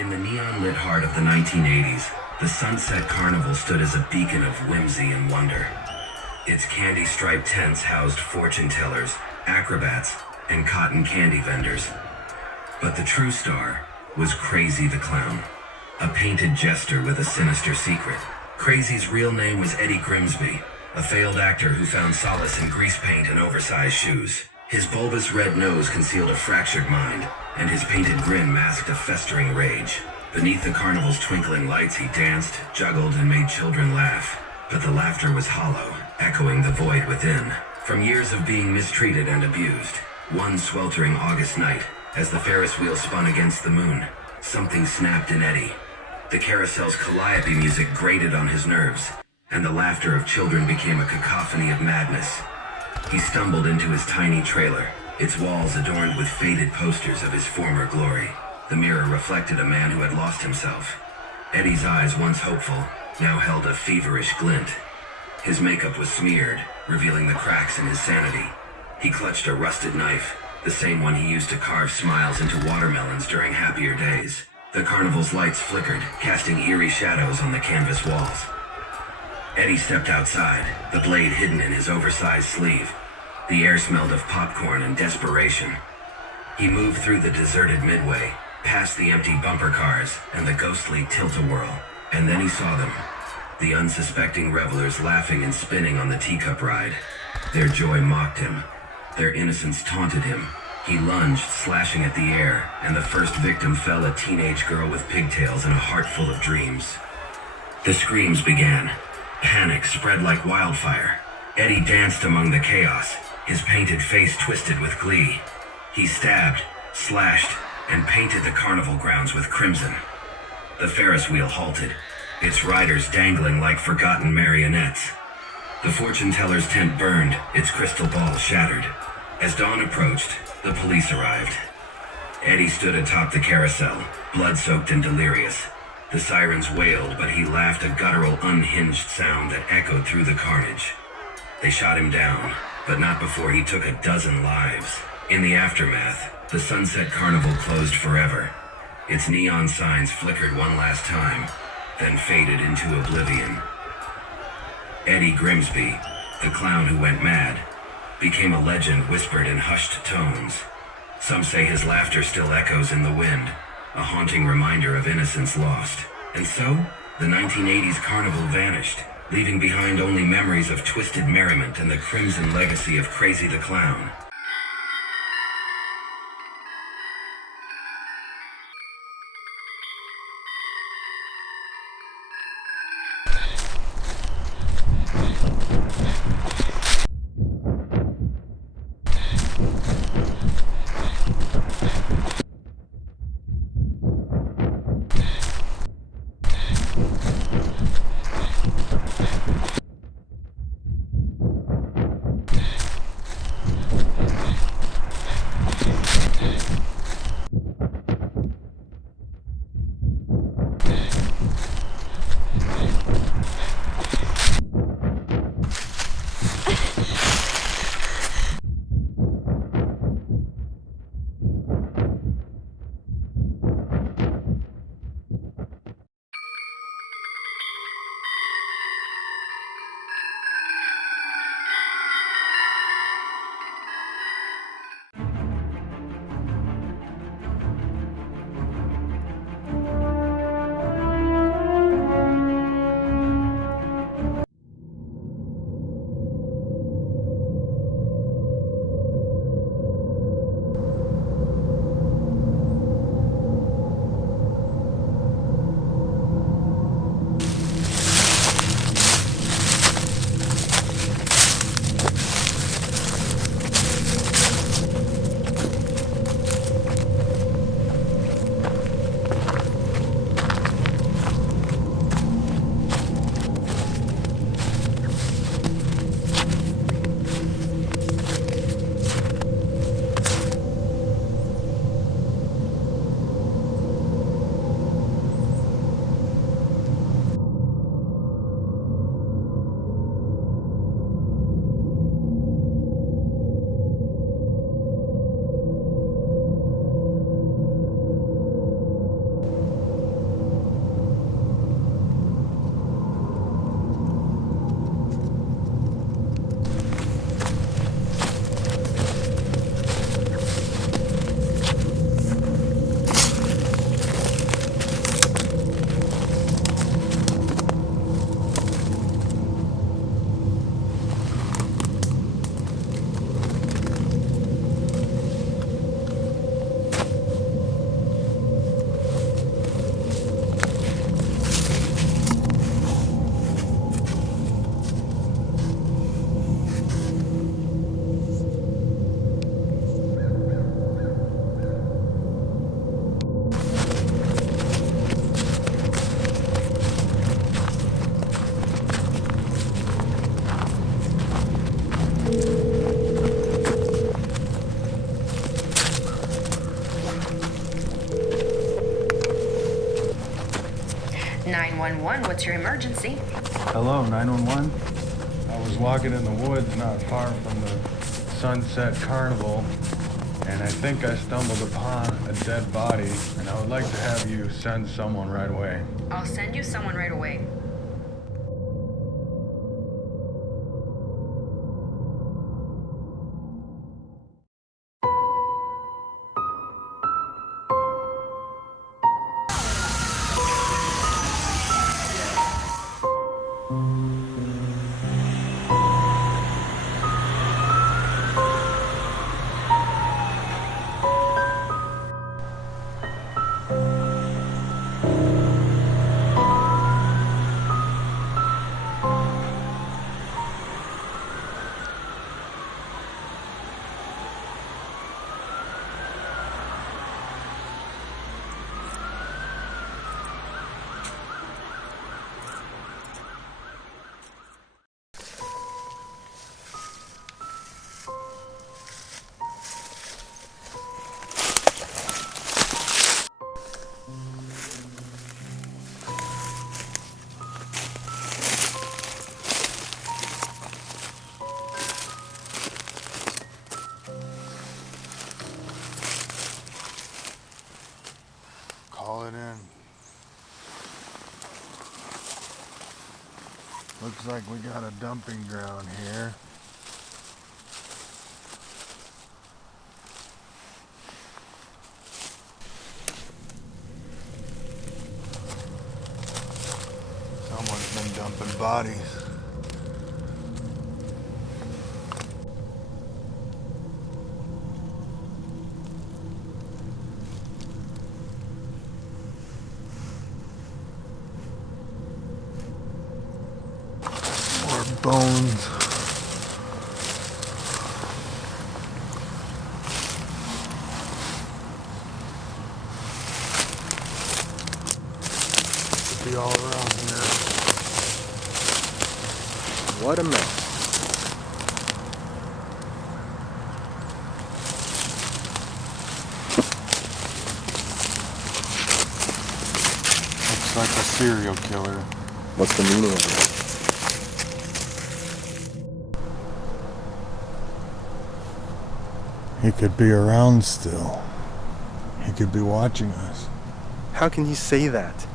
In the neon-lit heart of the 1980s, the Sunset Carnival stood as a beacon of whimsy and wonder. Its candy-striped tents housed fortune tellers, acrobats, and cotton candy vendors. But the true star was Crazy the Clown, a painted jester with a sinister secret. Crazy's real name was Eddie Grimsby, a failed actor who found solace in grease paint and oversized shoes. His bulbous red nose concealed a fractured mind, and his painted grin masked a festering rage. Beneath the carnival's twinkling lights, he danced, juggled, and made children laugh. But the laughter was hollow, echoing the void within. From years of being mistreated and abused, one sweltering August night, as the Ferris wheel spun against the moon, something snapped in Eddie. The carousel's calliope music grated on his nerves, and the laughter of children became a cacophony of madness. He stumbled into his tiny trailer, its walls adorned with faded posters of his former glory. The mirror reflected a man who had lost himself. Eddie's eyes, once hopeful, now held a feverish glint. His makeup was smeared, revealing the cracks in his sanity. He clutched a rusted knife, the same one he used to carve smiles into watermelons during happier days. The carnival's lights flickered, casting eerie shadows on the canvas walls. Eddie stepped outside, the blade hidden in his oversized sleeve. The air smelled of popcorn and desperation. He moved through the deserted midway, past the empty bumper cars and the ghostly tilt-a-whirl. And then he saw them, the unsuspecting revelers laughing and spinning on the teacup ride. Their joy mocked him. Their innocence taunted him. He lunged, slashing at the air, and the first victim fell, a teenage girl with pigtails and a heart full of dreams. The screams began. Panic spread like wildfire. Eddie danced among the chaos, his painted face twisted with glee. He stabbed, slashed, and painted the carnival grounds with crimson. The Ferris wheel halted, its riders dangling like forgotten marionettes. The fortune teller's tent burned, its crystal ball shattered. As dawn approached, the police arrived. Eddie stood atop the carousel, blood-soaked and delirious. The sirens wailed, but he laughed, a guttural, unhinged sound that echoed through the carnage. They shot him down, but not before he took a dozen lives. In the aftermath, the Sunset Carnival closed forever. Its neon signs flickered one last time, then faded into oblivion. Eddie Grimsby, the clown who went mad, became a legend whispered in hushed tones. Some say his laughter still echoes in the wind, a haunting reminder of innocence lost. And so, the 1980s carnival vanished, leaving behind only memories of twisted merriment and the crimson legacy of Crazy the Clown. 911, what's your emergency? Hello, 911. I was walking in the woods not far from the Sunset Carnival, and I think I stumbled upon a dead body, and I would like to have you send someone right away. I'll send you someone right away. Call it in. Looks like we got a dumping ground here. Someone's been dumping bodies. More bones. Could be all around here. What a mess. Looks like a serial killer. What's the meaning of it? He could be around still. He could be watching us. How can you say that?